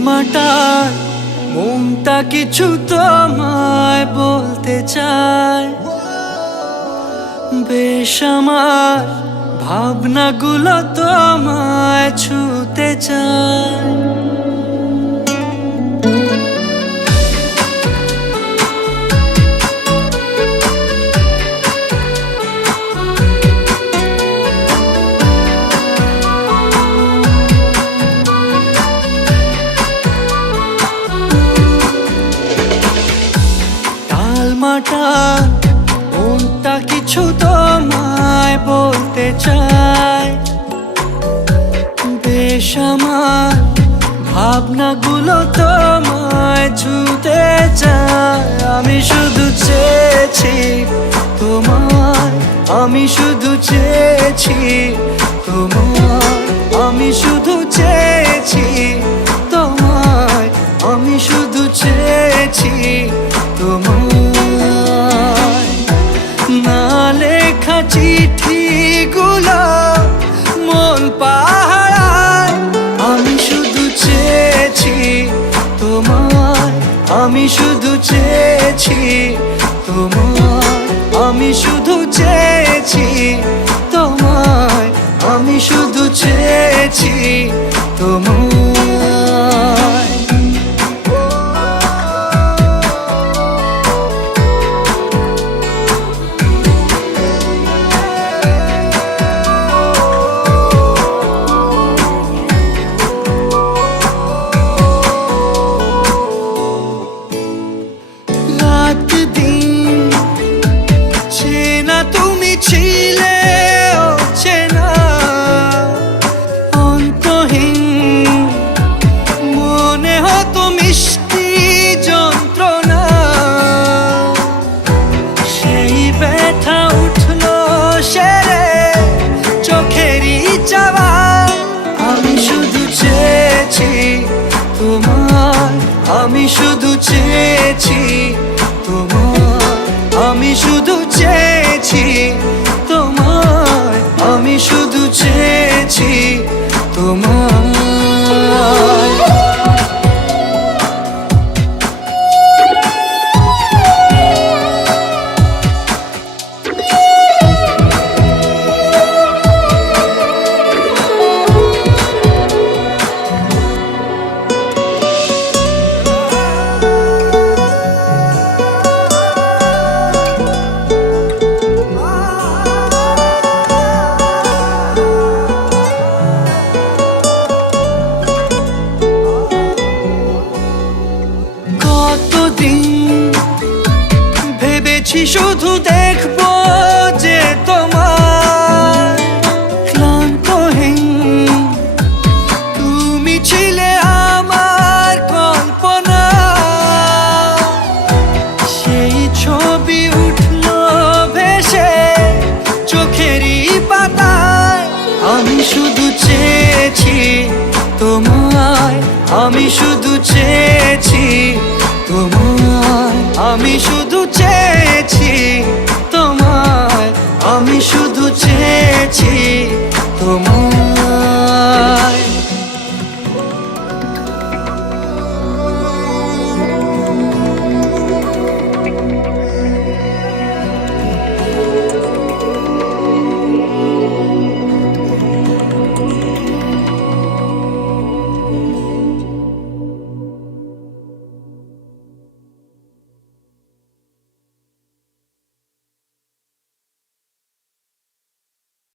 টালমাটাল মনটা কিছু তোমায় বলতে চায়, বেশ আমার ভাবনাগুলো তোমায় ছুতে চায়। টালমাটাল মনটা কিছু তোমায় বলতে চায়, বেশ আমার ভাবনাগুলো তোমায় ছুতে চায়। আমি শুধু চেয়েছি তোমায়, আমি শুধু চেয়েছি তোমায়, আমি শুধু চেয়েছি তোমায়, আমি শুধু চেয়েছি তোমায়। না লেখা চিঠিগুলো মন পাহারায়, আমি শুধু চেয়েছি তোমায়, আমি শুধু চেয়েছি তোমায়, আমি শুধু চেয়েছি তোমায়, আমি শুধু চেয়েছি তোমায়। রাত দিন চেনা তুমি ছিলে চেনা, অন্তহীন মনে হতো মিষ্টি যন্ত্রণা। সেই ব্যথা উঠলো সেরে চোখেরই চাওয়া। আমি শুধু চেয়েছি তোমার, আমি শুধু চেয়েছি তোমার, আমি শুধু চেয়েছি তোমার, আমি শুধু চেয়েছি তোমার। কতদিন ভেবেছি শুধু